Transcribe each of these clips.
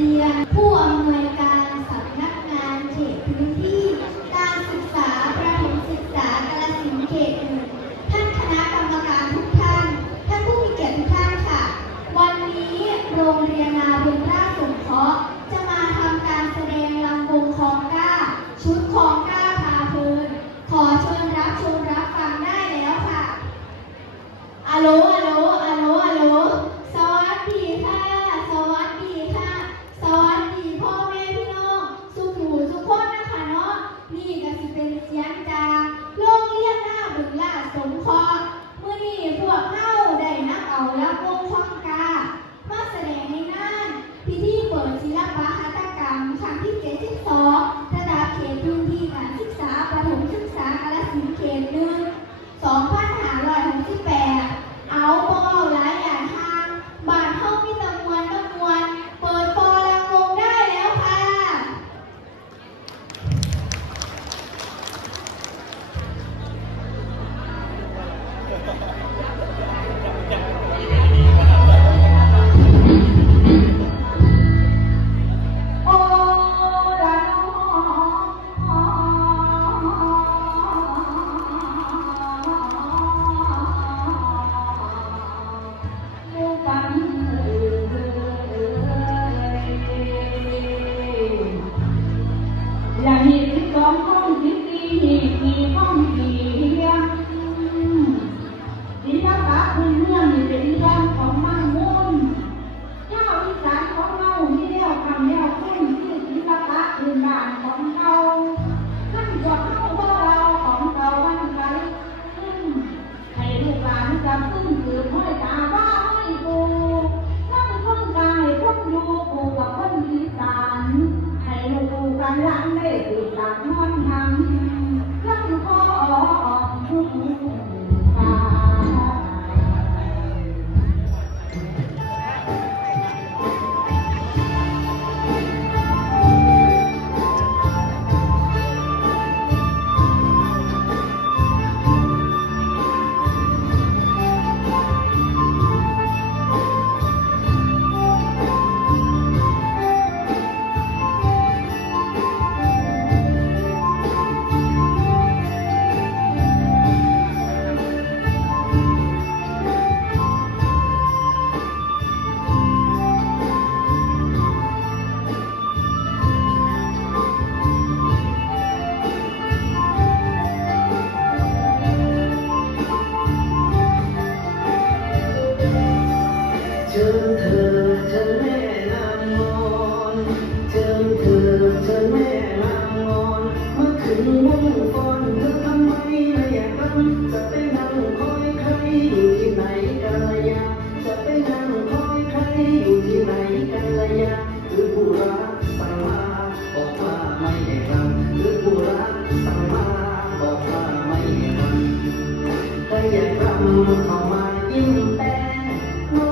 รียนผู้อำนวยการสำนักงานเขตพื้นที่การศึกษาประถมศึกษากาฬสินธุ์เขต 1ท่านคณะกรรมการทุกท่านท่านผู้มีเกียรติทุกท่านค่ะวันนี้โรงเรียนนาบุญราชสงเคราะห์จะมาทำการแสดงลำวงคล้องกล้าชุดคล้องกล้าพาเพลินขอเชิญรับชมรับฟังได้แล้วค่ะอะโหลอะโหลอะโหลอะโหลสวัสดีค่ะสวัสดีค่ะสวัสดีพ่อแม่พี่น้องสุขหูสุขคนนะคะเนาะนี่ก็สิเป็นเสียงจากโรงเรียนนาบุญราชสงเคราะห์มื้อนี้พวกเฮาได้นำเอาลำวงคล้องกล้ามาแสดงในงานพิธีเปิดศิลปหัตถกรรมครั้งที่72ระดับเขตพื้นที่การศึกษาประถมศึกษากาฬสินธุ์เขต 1 2568เอาบ่หลายอย่างทางบ้านเฮามีตะมวนเปิดฟอลำวงได้แล้วค่ะโอ้ละน้อกันอย่ามีที่สองข้องที่สี่มีข้องที่เลี้ยงศิลปะพื้นเมืองนี่เป็นเรื่องของมั่งมูลชาวอีสานของเรามีแนวคำแนวเส้นที่ศิลปะพื้นบ้านของเรานั่นกว่าเราของเราวันไกลให้ลูกหลานจำขึ้นถือห้อยตาว่าห้อยปูนั่งคนกายคนอยู่ปูกับคนอีสานให้ลูกปูกันหลังได้ติดตามนอนทำนั่งคอทุกกาเชิญเธอเชิญแม่นางนอนเชิญเธอเชิญแม่นางนอนเมื่อถึงวงก่อนเธอทำไมไม่อยากกันจะไปนั่งคอยใครอยู่ที่ไหนกันละยาจะไปนั่งคอยใครอยู่ที่ไหนกันละยาหรือผู้รักสั่งมาบอกว่าไม่ให้กันหรือผู้รักสั่งมาบอกว่าไม่ให้กันใครอยากรำเข้ามายิ้มแต่โน้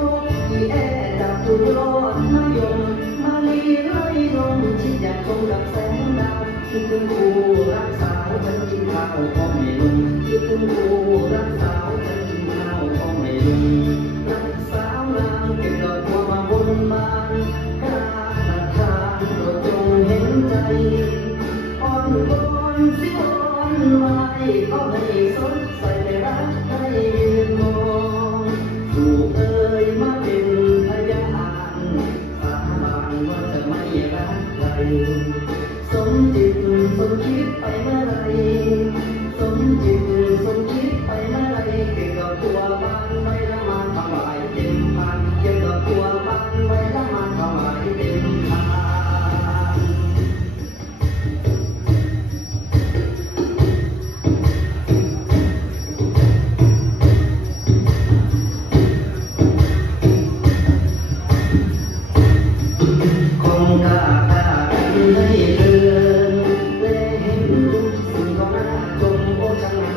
อีแอดับตุยอดมายมมาลีไล่ลมชิดอยากคงกับแสงดาวคิดถึงผู้รักสาวฉันกินข้าวก็ไม่ลงคิดถึงผู้รักสาวฉันกินข้าวก็ไม่ลงรักสาวนางเก็บดอกบัวมาบนบานกราบทานโปรดจงเห็นใจอ่อนวอนสิอ่อนไหวก็ให้สดใสไม่รักให้ยืนมองถูกเอ่ยมาเป็นพยานสาบานว่าจะไม่รักใครสมจิตสมคิดไปเมื่อไรสมจิตสมคิดไปเมื่อไรเก็บดอกบัวบานไว้ละมานถวายเต็มพันเก็บดอกบัวบานไว้ละมานถวายเต็มพัน ให้เดินและเห็นทุกสิ่งก็น่าจงโอชนะ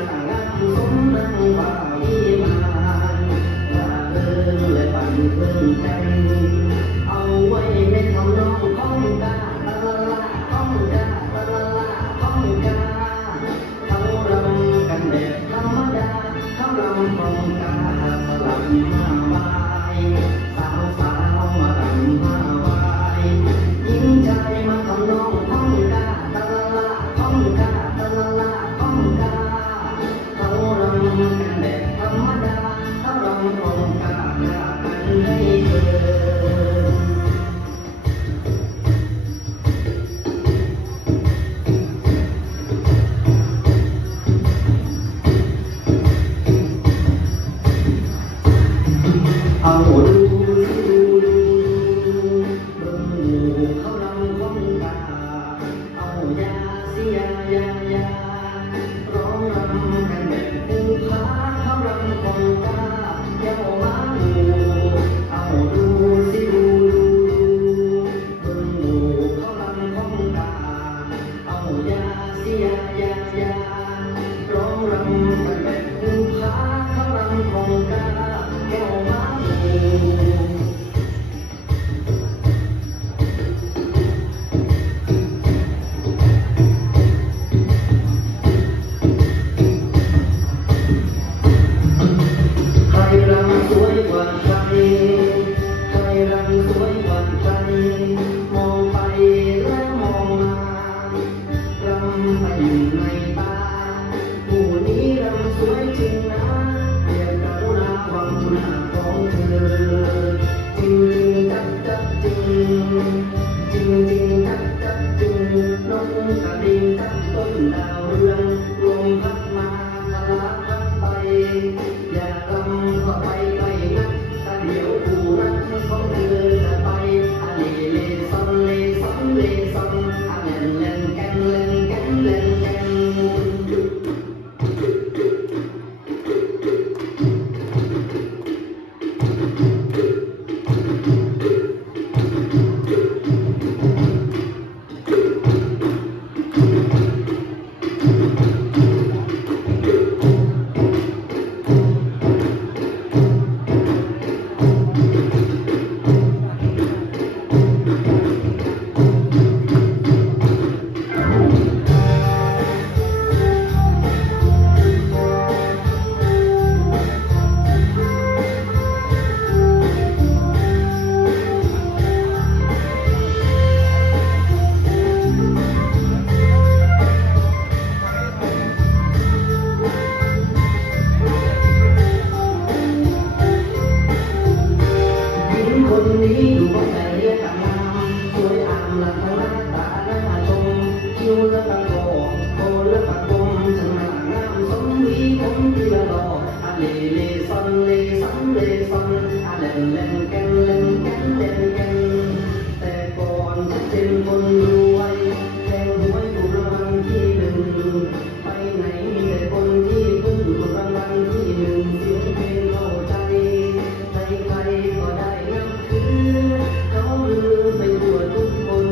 เขาลำคงตาเอายาสิยายายาร้องรำกันแบบภูผาเขาลำคงตาเย้ามาดูเอาดูสิดูเบิ่งหมู่เขาลำคงตาเอายาสิยายายาร้องรำกันแบบภูผาเขาลำคงตาแก้วมาดู ใครรำสวยกว่าใครใครรำสวยกว่าใครมองไปและมองมารำไปอยู่ในตาผู้นี้รำสวยจริงนะเรียกกรุณาวังหน้าของเธอจริงจริงจับจับจริงจริงจริงจับจับจริงน้องกระดิ่งจับต้นดาวเรืองลมพัดมาพลาพัดไปอย่ารำเข้าไปใกล้นักแต่เดี๋ยวผู้รักของเธอจะไปอะเลเลซอนเลซอนเลซอนอะเล่นเล่นแกนเล่นแกนเล่นแกน คนนี้ดูว่าใจเรียกงามสวยอามหลังหน้าตาหน้าชมคิ้วเลือกตะโกโตเลือกตะกลมช่างหน้างามสมวีผมที่ละหล่ออะเลเลซอนเลซอนเลซอนอะเล่นเล่นแกนเล่นแกนเล่นแกนแต่ก่อนฉันเป็นคนรวยแทงหวยถูกรางวัลที่หนึ่งไปไหนมีแต่คนที่เพิ่งถูกรางวัลที่หนึ่งเสียงเพลงเข้าใจใครๆก็ได้นับถือเขาลือไปทั่วทุกคน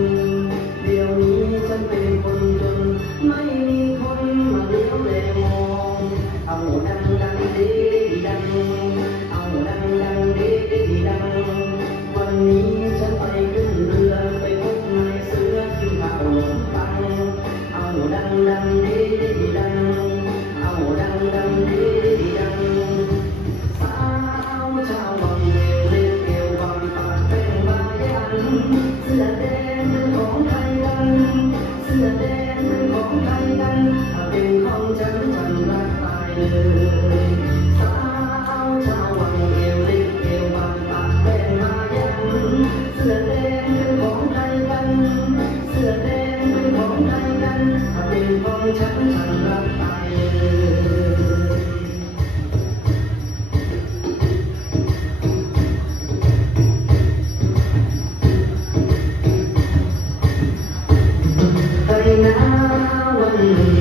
เดี๋ยวนี้ฉันเป็นคนจนไม่มีคนมาเลี้ยวแลมองเอาดังดังดีดังเอาดังดังดีดังวันนี้ฉันไปขึ้นเรือไปพบนายเสือกินข้าวหลงตังเอาดังดังดีดังเอาดังดังดีดังสาวชาววังเวลเล่นเกลบางปากเป็นบายันเสื้อแดงเป็นของใครกันเสื้อแดงเป็นของใครกันถ้าเป็นของฉันฉันรักตายเลยสาวชาววังเวลเล่นเกลบางปากเป็นบายันเสื้อแดงเป็นของใครกันเสื้อแดงเป็นของใครกันถ้าเป็นของฉันฉันรักตายเลย ใครนะวันหนึ่ง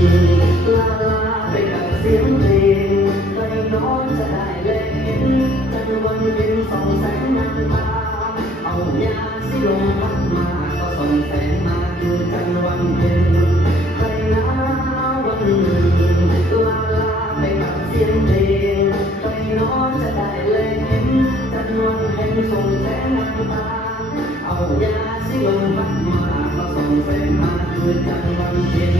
ลาลาไปกับเสียงเพลงใครน้อยจะได้แลเห็นจันวันเป็นส่องแสงมันตาเอายาสิลมพัดมาก็ส่องแสงมาคือจันวันเพ็ญใครนะวันหนึ่งลาลาไปกับเสียงเพลงใครน้อยจะได้แลเห็นจันวันเพ็ญส่องแสงมันตาเอายาสิลมพัดมาก็ส่องแสงมาคือจันวันเพ็ญ